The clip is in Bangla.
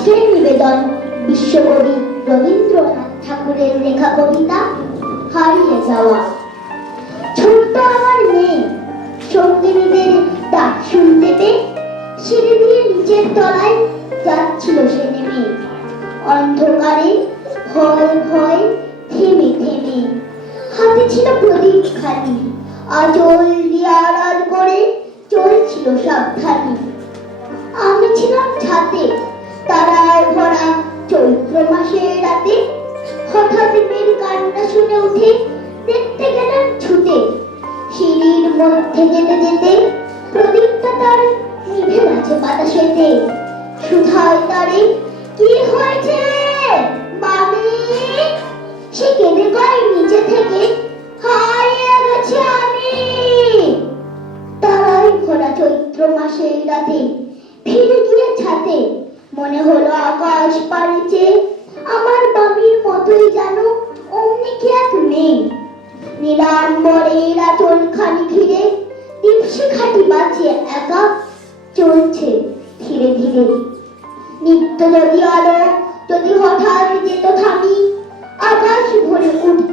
আজকের নিবেদন বিশ্বকবি রবীন্দ্রনাথ ঠাকুরের লেখা কবিতা হারিয়ে যাওয়া। ছোট্ট আমার মেয়ে সঙ্গিনীদের ডাক শুনতে পেয়ে সিঁড়ি দিয়ে নিচের তলায় যাচ্ছিল সে নেমে। অন্ধকারে ভয় ভয় থেমে থেমে হাতে ছিল প্রদীপ খানি, আঁচল দিয়ে আড়াল করে চলছিল সাবধানে। আমি ছিলাম ছাতে তারায় ভরা চৈত্র মাসের রাতে। হঠাৎ মেয়ের কান্না শুনে উঠে দেখতে গেলাম ছুটে। সিঁড়ির মধ্যে যেতে যেতে প্রদীপটা তার নিভে গেছে বাতাসেতে। সুধায় তারে, কি হয়েছে মামি? সে কেঁদে কয় নিচে থেকে, হারিয়ে গেছি আমি। তারায় ভরা চৈত্র মাসের রাতে ফিরে গিয়ে ছাতে মনে হলো আকাশ পাড়েছে আমার বামির মতোই যেন অমনি কি এক মেয়ে। নীলাম্বরের আঁচল খানি ঘিরে দীপশিখাটি বাঁচিয়ে একা চলছে ধীরে ধীরে। নিত্য যদি আলো যদি হঠাৎ যেত থামি, আকাশ ভরে উঠত